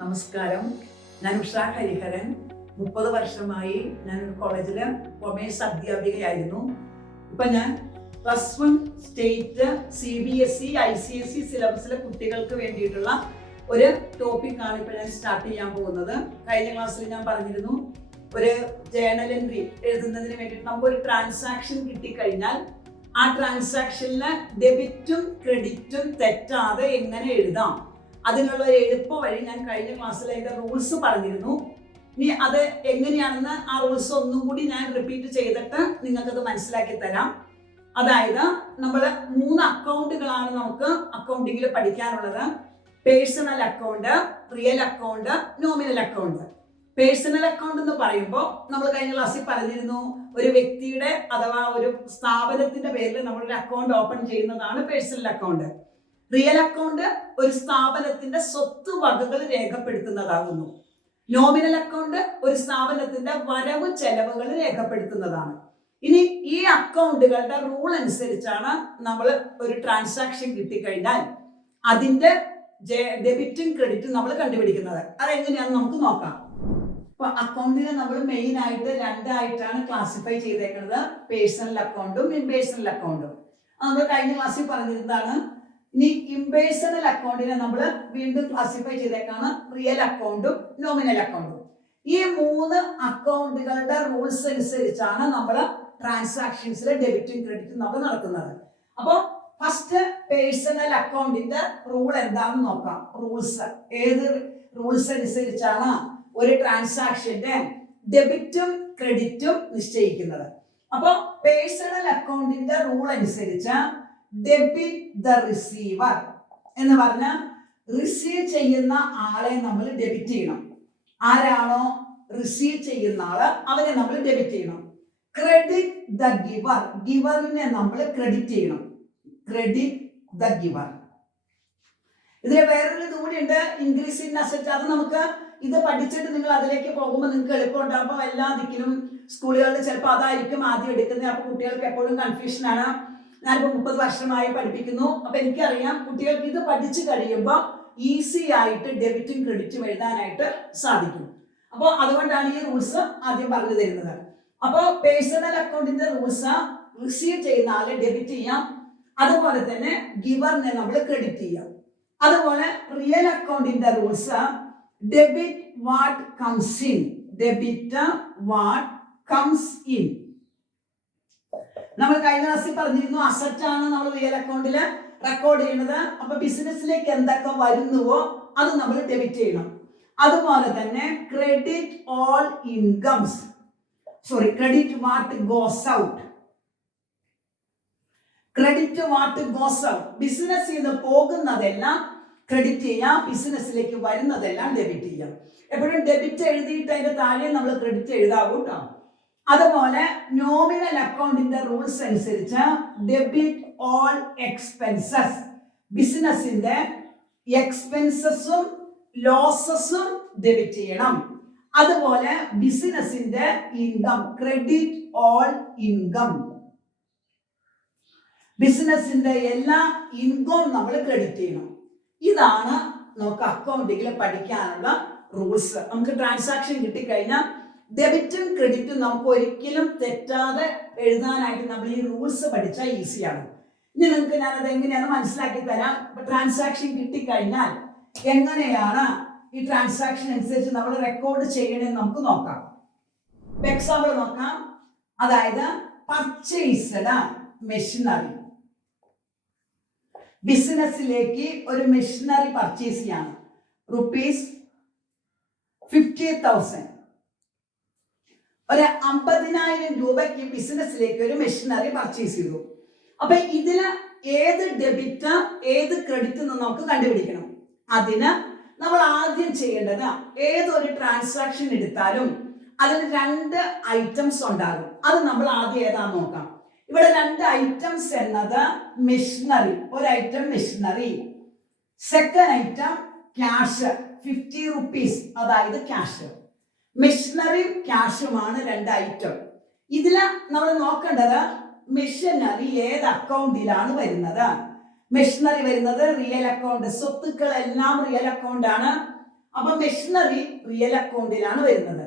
നമസ്കാരം. ഞാൻ ഉഷ ഹരിഹരൻ. 30 വർഷമായി ഞാൻ കോളേജിൽ കൊമേഴ്സ് അധ്യാപികയായിരുന്നു. ഇപ്പം ഞാൻ +1 സ്റ്റേറ്റ് CBSE ICSE സിലബസിലെ കുട്ടികൾക്ക് വേണ്ടിയിട്ടുള്ള ഒരു ടോപ്പിക്കാണ് ഇപ്പോൾ ഞാൻ സ്റ്റാർട്ട് ചെയ്യാൻ പോകുന്നത്. കഴിഞ്ഞ ക്ലാസ്സിൽ ഞാൻ പറഞ്ഞിരുന്നു, ഒരു ജേണൽ എൻട്രി എഴുതുന്നതിന് വേണ്ടിയിട്ട് നമുക്കൊരു ട്രാൻസാക്ഷൻ കിട്ടിക്കഴിഞ്ഞാൽ ആ ട്രാൻസാക്ഷനിലെ ഡെബിറ്റും ക്രെഡിറ്റും തെറ്റാതെ എങ്ങനെ എഴുതാം, അതിനുള്ള ഒരു എളുപ്പ വഴി ഞാൻ കഴിഞ്ഞ ക്ലാസ്സിൽ അതിൻ്റെ റൂൾസ് പറഞ്ഞിരുന്നു. ഇനി അത് എങ്ങനെയാണെന്ന് ആ റൂൾസ് ഒന്നും കൂടി ഞാൻ റിപ്പീറ്റ് ചെയ്തിട്ട് നിങ്ങൾക്കത് മനസ്സിലാക്കി തരാം. അതായത് നമ്മൾ 3 അക്കൗണ്ടുകളാണ് നമുക്ക് അക്കൗണ്ടിങ്ങിൽ പഠിക്കാനുള്ളത്. Personal account, real account, nominal account. Personal account എന്ന് പറയുമ്പോൾ നമ്മൾ കഴിഞ്ഞ ക്ലാസ്സിൽ പറഞ്ഞിരുന്നു, ഒരു വ്യക്തിയുടെ അഥവാ ഒരു സ്ഥാപനത്തിന്റെ പേരിൽ നമ്മളൊരു അക്കൗണ്ട് ഓപ്പൺ ചെയ്യുന്നതാണ് പേഴ്സണൽ അക്കൗണ്ട്. റിയൽ അക്കൗണ്ട് ഒരു സ്ഥാപനത്തിന്റെ സ്വത്ത് വകകൾ രേഖപ്പെടുത്തുന്നതാകുന്നു. നോമിനൽ അക്കൗണ്ട് ഒരു സ്ഥാപനത്തിന്റെ വരവ് ചെലവുകൾ രേഖപ്പെടുത്തുന്നതാണ്. ഇനി ഈ അക്കൗണ്ടുകളുടെ റൂൾ അനുസരിച്ചാണ് നമ്മൾ ഒരു ട്രാൻസാക്ഷൻ കിട്ടിക്കഴിഞ്ഞാൽ അതിന്റെ ഡെബിറ്റും ക്രെഡിറ്റും നമ്മൾ കണ്ടുപിടിക്കുന്നത്. അതെങ്ങനെയാണെന്ന് നമുക്ക് നോക്കാം. ഇപ്പൊ അക്കൗണ്ടിനെ നമ്മൾ മെയിൻ ആയിട്ട് 2 ആയിട്ടാണ് ക്ലാസിഫൈ ചെയ്തേക്കുന്നത്, പേഴ്സണൽ അക്കൗണ്ടും ഇംപേഴ്സണൽ അക്കൗണ്ടും. നമ്മൾ കഴിഞ്ഞ ക്ലാസ്സിൽ പറഞ്ഞിരുന്നതാണ്. ഇനി ഇംപേഴ്സണൽ അക്കൗണ്ടിനെ നമ്മൾ വീണ്ടും ക്ലാസിഫൈ ചെയ്തേക്കാണ് റിയൽ അക്കൗണ്ടും നോമിനൽ അക്കൗണ്ടും. ഈ 3 അക്കൗണ്ടുകളുടെ റൂൾസ് അനുസരിച്ചാണ് നമ്മൾ ട്രാൻസാക്ഷൻസിലെ ഡെബിറ്റും ക്രെഡിറ്റും നമ്മൾ നടത്തുന്നത്. അപ്പോൾ ഫസ്റ്റ് പേഴ്സണൽ അക്കൗണ്ടിന്റെ റൂൾ എന്താണെന്ന് നോക്കാം. ഏത് റൂൾസ് അനുസരിച്ചാണ് ഒരു ട്രാൻസാക്ഷന്റെ ഡെബിറ്റും ക്രെഡിറ്റും നിശ്ചയിക്കുന്നത്? അപ്പോൾ പേഴ്സണൽ അക്കൗണ്ടിന്റെ റൂൾ അനുസരിച്ച് ഡെബിറ്റ് ദ റിസീവർ എന്ന് പറഞ്ഞാൽ റിസീവ് ചെയ്യുന്ന ആളെ നമ്മൾ ഡെബിറ്റ് ചെയ്യണം. ആരാണോ റിസീവ് ചെയ്യുന്ന ആള് അവരെ നമ്മൾ ഡെബിറ്റ് ചെയ്യണം. ക്രെഡിറ്റ് ദ ഗിവർ, ഗിവറിനെ നമ്മൾ ക്രെഡിറ്റ് ചെയ്യണം. Credit the giver. ഇതിൽ വേറൊരു ഇത് കൂടി ഉണ്ട്, ഇൻക്രീസ് ഇൻ അസറ്റ്. അത് നമുക്ക് ഇത് പഠിച്ചിട്ട് നിങ്ങൾ അതിലേക്ക് പോകുമ്പോൾ നിങ്ങൾക്ക് എളുപ്പം ഉണ്ടാകുമ്പോൾ എല്ലാ ദിക്കിലും സ്കൂളുകളിൽ ചിലപ്പോൾ അതായിരിക്കും ആദ്യം എടുക്കുന്നത്. അപ്പോൾ കുട്ടികൾക്ക് എപ്പോഴും കൺഫ്യൂഷനാണ്. ഞാനിപ്പോൾ 30 വർഷമായി പഠിപ്പിക്കുന്നു. അപ്പൊ എനിക്കറിയാം കുട്ടികൾക്ക് ഇത് പഠിച്ചു കഴിയുമ്പോൾ ഈസി ആയിട്ട് ഡെബിറ്റും ക്രെഡിറ്റും എഴുതാനായിട്ട് സാധിക്കും. അപ്പോൾ അതുകൊണ്ടാണ് ഈ റൂൾസ് ആദ്യം പറഞ്ഞു തരുന്നത്. അപ്പോൾ പേഴ്സണൽ അക്കൗണ്ടിന്റെ റൂൾസ് റിസീവ് ചെയ്യുന്ന ആളെ ഡെബിറ്റ് ചെയ്യാം, അതുപോലെ തന്നെ ഗിവറിനെ നമ്മൾ ക്രെഡിറ്റ് ചെയ്യാം. അതുപോലെ റിയൽ അക്കൗണ്ടിന്റെ rules debit what comes in, debit what comes in. നമ്മൾ കഴിഞ്ഞ ക്ലാസ്സിൽ പറഞ്ഞിരുന്നു, അസറ്റ് ആണ് നമ്മൾ റിയൽ അക്കൗണ്ടിൽ റെക്കോർഡ് ചെയ്യുന്നത്. അപ്പൊ ബിസിനസ്സിലേക്ക് എന്തൊക്കെ വരുന്നുവോ അത് നമ്മൾ ഡെബിറ്റ് ചെയ്യണം. അതുപോലെ തന്നെ credit all incomes, credit what goes out, credit what goes out. ബിസിനസ്സിൽ നിന്ന് പോകുന്നതെല്ലാം ക്രെഡിറ്റ് ചെയ്യാം, ബിസിനസ്സിലേക്ക് വരുന്നതെല്ലാം ഡെബിറ്റ് ചെയ്യാം. എപ്പോഴും ഡെബിറ്റ് എഴുതിയിട്ട് അതിന്റെ താഴെ നമ്മൾ ക്രെഡിറ്റ് എഴുതാവൂ കേട്ടോ. അതുപോലെ നോമിനൽ അക്കൗണ്ടിന്റെ റൂൾസ് അനുസരിച്ച് ഡെബിറ്റ് ഓൾ എക്സ്പെൻസസ്, ബിസിനസിന്റെ എക്സ്പെൻസസും ലോസസും ഡെബിറ്റ് ചെയ്യണം. അതുപോലെ ബിസിനസിന്റെ ഇൻകം, ക്രെഡിറ്റ് ഓൾ ഇൻകം, ബിസിനസിന്റെ എല്ലാ ഇൻകം നമ്മൾ ക്രെഡിറ്റ് ചെയ്യണം. ഇതാണ് നമുക്ക് അക്കൗണ്ടിങ്ങിൽ പഠിക്കാനുള്ള റൂൾസ്. നമുക്ക് ട്രാൻസാക്ഷൻ കിട്ടിക്കഴിഞ്ഞാൽ ഡെബിറ്റും ക്രെഡിറ്റും നമുക്ക് ഒരിക്കലും തെറ്റാതെ എഴുതാനായിട്ട് നമ്മൾ ഈ റൂൾസ് പഠിച്ചാൽ ഈസിയാണ്. ഇനി നിങ്ങൾക്ക് ഞാനത് എങ്ങനെയാണെന്ന് മനസ്സിലാക്കി തരാം. ഇപ്പൊ ട്രാൻസാക്ഷൻ കിട്ടിക്കഴിഞ്ഞാൽ എങ്ങനെയാണ് ഈ ട്രാൻസാക്ഷൻ അനുസരിച്ച് നമ്മൾ റെക്കോർഡ് ചെയ്യണമെന്ന് നമുക്ക് നോക്കാം. എക്സാമ്പിൾ നോക്കാം. അതായത് പർച്ചേസ്ഡ് മെഷീനറി, ബിസിനസ്സിലേക്ക് ഒരു മെഷീനറി പർച്ചേസ് ചെയ്യാണ്. ₹50,000. ഒരു 50,000 രൂപയ്ക്ക് ബിസിനസ്സിലേക്ക് ഒരു മെഷീനറി പർച്ചേസ് ചെയ്തു. അപ്പൊ ഇതില് ഏത് ഡെബിറ്റ് ഏത് ക്രെഡിറ്റ് എന്ന് നമുക്ക് കണ്ടുപിടിക്കണം. അതിന് നമ്മൾ ആദ്യം ചെയ്യേണ്ടത്, ഏതൊരു ട്രാൻസാക്ഷൻ എടുത്താലും അതിന് 2 ഐറ്റംസ് ഉണ്ടാകും. അത് നമ്മൾ ആദ്യം ഏതാന്ന് നോക്കാം. ഇവിടെ 2 ഐറ്റംസ് എന്നത് മെഷീനറി, ഒരു item machinery, second item cash, ₹50, അതായത് ക്യാഷ്. മെഷീനറിയും ക്യാഷുമാണ് 2 ഐറ്റം. ഇതില് നമ്മൾ നോക്കേണ്ടത് മെഷീനറി ഏത് അക്കൗണ്ടിലാണ് വരുന്നത്. മെഷീനറി വരുന്നത് റിയൽ അക്കൗണ്ട്, സ്വത്തുക്കളെല്ലാം റിയൽ അക്കൗണ്ട് ആണ്. അപ്പൊ മെഷീനറി റിയൽ അക്കൗണ്ടിലാണ് വരുന്നത്.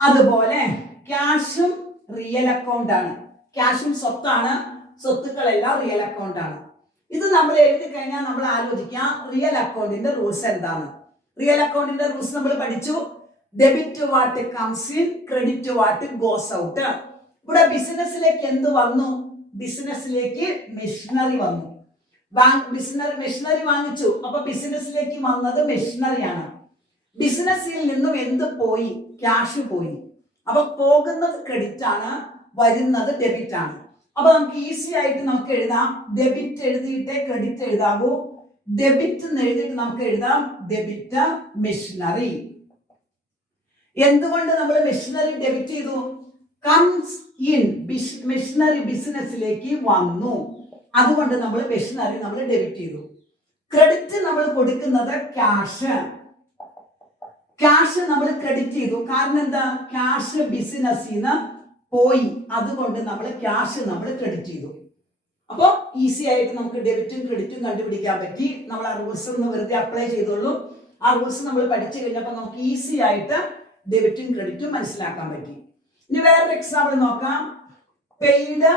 അതുപോലെ ക്യാഷും റിയൽ അക്കൗണ്ട് ആണ്. ക്യാഷും സ്വത്താണ്, സ്വത്തുക്കളെല്ലാം റിയൽ അക്കൗണ്ട് ആണ്. ഇത് നമ്മൾ എഴുതി കഴിഞ്ഞാൽ നമ്മൾ ആലോചിക്കാം റിയൽ അക്കൗണ്ടിന്റെ റൂൾസ് എന്താണ്. റിയൽ അക്കൗണ്ടിന്റെ റൂൾസ് നമ്മൾ പഠിച്ചു. Debit what comes in, credit what goes out. ഇവിടെ ബിസിനസ്സിലേക്ക് എന്ത് വന്നു? ബിസിനസ്സിലേക്ക് മെഷീനറി വന്നു. മെഷീനറി വാങ്ങിച്ചു, അപ്പൊ ബിസിനസ്സിലേക്ക് വന്നത് മെഷീനറിയാണ്. ബിസിനസ്സിൽ നിന്നും എന്ത് പോയി? ക്യാഷ് പോയി. അപ്പൊ പോകുന്നത് ക്രെഡിറ്റ് ആണ്, വരുന്നത് ഡെബിറ്റ് ആണ്. അപ്പൊ നമുക്ക് ഈസി ആയിട്ട് നമുക്ക് എഴുതാം. ഡെബിറ്റ് എഴുതിയിട്ടേ ക്രെഡിറ്റ് എഴുതാവൂ. ഡെബിറ്റ് എഴുതിയിട്ട് നമുക്ക് എഴുതാം ഡെബിറ്റ് മെഷീനറി. എന്തുകൊണ്ട് നമ്മൾ മെഷീനറി ഡെബിറ്റ് ചെയ്തു? കംസ് ഇൻ, മെഷീനറി ബിസിനസ്സിലേക്ക് വന്നു, അതുകൊണ്ട് നമ്മൾ മെഷീനറി നമ്മൾ ഡെബിറ്റ് ചെയ്തു. ക്രെഡിറ്റ് നമ്മൾ കൊടുക്കുന്നത് ക്യാഷ്. ക്യാഷ് നമ്മൾ ക്രെഡിറ്റ് ചെയ്തു. കാരണം എന്താ? ക്യാഷ് ബിസിനസ്സിൽ നിന്ന് പോയി, അതുകൊണ്ട് നമ്മൾ ക്യാഷ് നമ്മൾ ക്രെഡിറ്റ് ചെയ്തു. അപ്പോൾ ഈസി ആയിട്ട് നമുക്ക് ഡെബിറ്റും ക്രെഡിറ്റും കണ്ടുപിടിക്കാൻ പറ്റി. നമ്മൾ ആ റൂൾസ് ഒന്ന് വെറുതെ അപ്ലൈ ചെയ്തോളൂ. ആ റൂൾസ് നമ്മൾ പഠിച്ചു കഴിഞ്ഞപ്പോൾ നമുക്ക് ഈസി ആയിട്ട് ഡെബിറ്റും ക്രെഡിറ്റും മനസ്സിലാക്കാൻ പറ്റി. ഇനി വേറൊരു എക്സാമ്പിൾ നോക്കാം. പെയ്ഡ്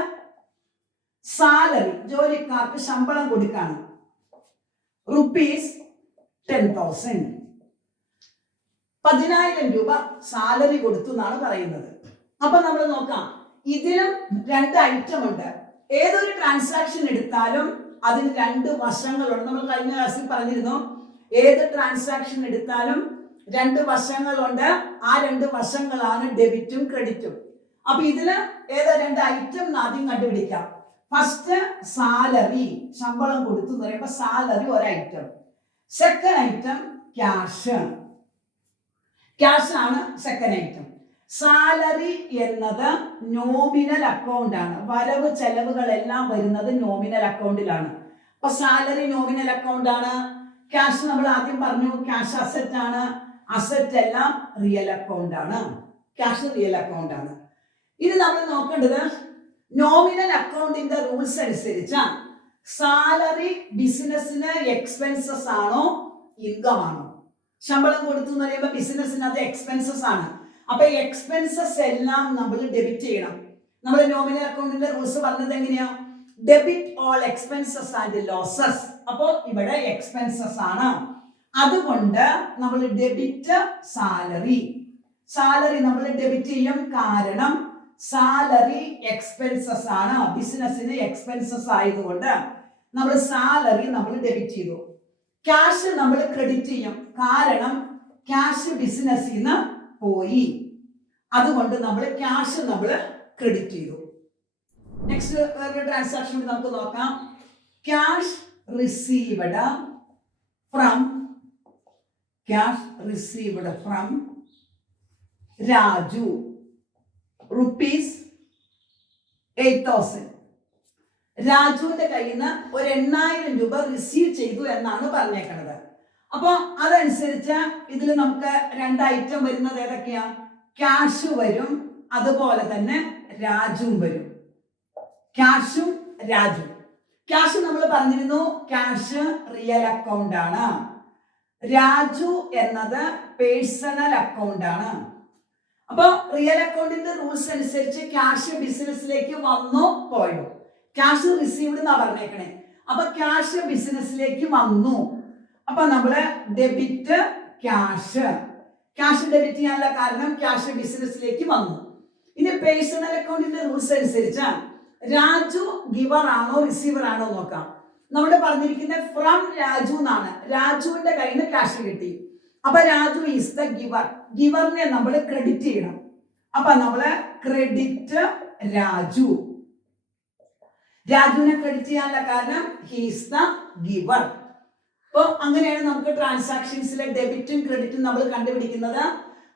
സാലറി, ജോലിക്കാർക്ക് ശമ്പളം കൊടുക്കാണ്. റുപ്പീസ് 10,000, 10,000 രൂപ സാലറി കൊടുത്തു എന്നാണ് പറയുന്നത്. അപ്പൊ നമ്മൾ നോക്കാം, ഇതിലും രണ്ട് ഐറ്റം ഉണ്ട്. ഏതൊരു ട്രാൻസാക്ഷൻ എടുത്താലും അതിന് രണ്ട് വശങ്ങളുണ്ട്. നമ്മൾ കഴിഞ്ഞ ക്ലാസ്സിൽ പറഞ്ഞിരുന്നു, ഏത് ട്രാൻസാക്ഷൻ എടുത്താലും രണ്ട് വശങ്ങളുണ്ട്. ആ രണ്ട് വശങ്ങളാണ് ഡെബിറ്റും ക്രെഡിറ്റും. അപ്പൊ ഇതില് ഏതോ രണ്ട് ഐറ്റം ആദ്യം കണ്ടുപിടിക്കാം. ഫസ്റ്റ് സാലറി, ശമ്പളം കൊടുത്തു എന്ന് പറയുമ്പോൾ സാലറി ഒരു item. Second item cash. Cash ആണ് സെക്കൻഡ് ഐറ്റം. സാലറി എന്നത് നോമിനൽ അക്കൗണ്ട് ആണ്. വരവ് ചെലവുകളെല്ലാം വരുന്നത് നോമിനൽ അക്കൗണ്ടിലാണ്. അപ്പൊ സാലറി നോമിനൽ അക്കൗണ്ട് ആണ്. ക്യാഷ് നമ്മൾ ആദ്യം പറഞ്ഞു ക്യാഷ് അസറ്റ് ആണ്. അസറ്റ് എല്ലാം റിയൽ അക്കൗണ്ട് ആണ്. ക്യാഷ് റിയൽ അക്കൗണ്ട് ആണ്. ഇത് നമ്മൾ നോക്കേണ്ടത് നോമിനൽ അക്കൗണ്ടിന്റെ റൂൾസ് അനുസരിച്ച് സാലറി ബിസിനസിന് എക്സ്പെൻസസ് ആണോ ഇൻകം ആണോ? ശമ്പളം കൊടുത്തു എന്ന് പറയുമ്പോൾ ബിസിനസിന് അത് എക്സ്പെൻസസ് ആണ്. അപ്പൊ എക്സ്പെൻസസ് എല്ലാം നമ്മൾ ഡെബിറ്റ് ചെയ്യണം. നമ്മൾ നോമിനൽ അക്കൗണ്ടിന്റെ റൂൾസ് പറഞ്ഞത് എങ്ങനെയാ? Debit all expenses and losses. അപ്പോൾ ഇവിടെ എക്സ്പെൻസസ് ആണ്, അതുകൊണ്ട് നമ്മൾ ഡെബിറ്റ് സാലറി. സാലറി നമ്മൾ ഡെബിറ്റ് ചെയ്യും, കാരണം സാലറി എക്സ്പെൻസസ് ആണ്. ബിസിനസിന് എക്സ്പെൻസസ് ആയതുകൊണ്ട് നമ്മൾ സാലറി നമ്മൾ ഡെബിറ്റ് ചെയ്തു. ക്യാഷ് നമ്മൾ ക്രെഡിറ്റ് ചെയ്യും, കാരണം ക്യാഷ് ബിസിനസ്സിൽ നിന്ന് പോയി, അതുകൊണ്ട് നമ്മൾ ക്യാഷ് നമ്മൾ ക്രെഡിറ്റ് ചെയ്തു. നെക്സ്റ്റ് വേറൊരു ട്രാൻസാക്ഷൻ നമുക്ക് നോക്കാം. Cash received from Raju rupees 8,000. രാജുവിന്റെ കയ്യിൽ നിന്ന് ഒരു 8,000 രൂപ റിസീവ് ചെയ്തു എന്നാണ് പറഞ്ഞേക്കുന്നത്. അപ്പൊ അതനുസരിച്ച് ഇതിൽ നമുക്ക് രണ്ട് ഐറ്റം വരുന്നത് ഏതൊക്കെയാ? ക്യാഷ് വരും, അതുപോലെ തന്നെ രാജുവും വരും. ക്യാഷും രാജു. ക്യാഷ് നമ്മൾ പറഞ്ഞിരുന്നു ക്യാഷ് റിയൽ അക്കൗണ്ട് ആണ്. രാജു എന്നത് പേഴ്സണൽ അക്കൗണ്ട് ആണ്. അപ്പൊ റിയൽ അക്കൗണ്ടിന്റെ റൂൾസ് അനുസരിച്ച് ക്യാഷ് ബിസിനസ്സിലേക്ക് വന്നോ പോയോ? ക്യാഷ് റിസീവ്ഡ് എന്നാ പറഞ്ഞേക്കണേ. അപ്പൊ ക്യാഷ് ബിസിനസ്സിലേക്ക് വന്നു, അപ്പൊ നമ്മള് ഡെബിറ്റ് ക്യാഷ്. ക്യാഷ് ഡെബിറ്റ് ചെയ്യാനുള്ള കാരണം ക്യാഷ് ബിസിനസ്സിലേക്ക് വന്നു. ഇനി പേഴ്സണൽ അക്കൗണ്ടിന്റെ റൂൾസ് അനുസരിച്ച് രാജു ഗിവർ ആണോ റിസീവർ ആണോ നോക്കാം. നമ്മൾ പറഞ്ഞിരിക്കുന്നത് ഫ്രം രാജു എന്നാണ്. രാജുവിന്റെ കയ്യിൽ നിന്ന് ക്യാഷ് കിട്ടി, അപ്പൊ രാജു ഈസ് ദ ഗിവർ. ഗിവറിനെ നമ്മൾ ക്രെഡിറ്റ് ചെയ്യണം. അപ്പൊ നമ്മള് ക്രെഡിറ്റ് രാജു. രാജുവിനെ ക്രെഡിറ്റ് ചെയ്യാനുള്ള കാരണം ഹീസ് ദ ഗിവർ. അപ്പോൾ അങ്ങനെയാണ് നമുക്ക് ട്രാൻസാക്ഷൻസിലെ ഡെബിറ്റും ക്രെഡിറ്റും നമ്മൾ കണ്ടുപിടിക്കുന്നത്.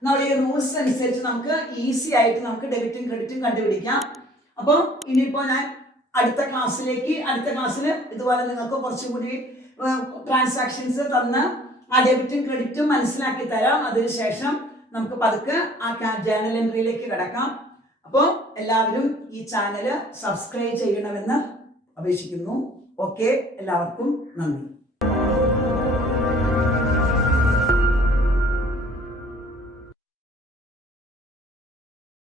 നമ്മൾ ഈ റൂൾസ് അനുസരിച്ച് നമുക്ക് ഈസി ആയിട്ട് നമുക്ക് ഡെബിറ്റും ക്രെഡിറ്റും കണ്ടുപിടിക്കാം. അപ്പോൾ ഇനിയിപ്പോൾ ഞാൻ അടുത്ത ക്ലാസ്സിൽ ഇതുപോലെ നിങ്ങൾക്ക് കുറച്ചും കൂടി ട്രാൻസാക്ഷൻസ് തന്ന് ആ ഡെബിറ്റും ക്രെഡിറ്റും മനസ്സിലാക്കി തരാം. അതിനുശേഷം നമുക്ക് പതുക്കെ ആ ജേണൽ എൻട്രിയിലേക്ക് കിടക്കാം. അപ്പോൾ എല്ലാവരും ഈ ചാനൽ സബ്സ്ക്രൈബ് ചെയ്യണമെന്ന് അപേക്ഷിക്കുന്നു. ഓക്കെ, എല്ലാവർക്കും നന്ദി.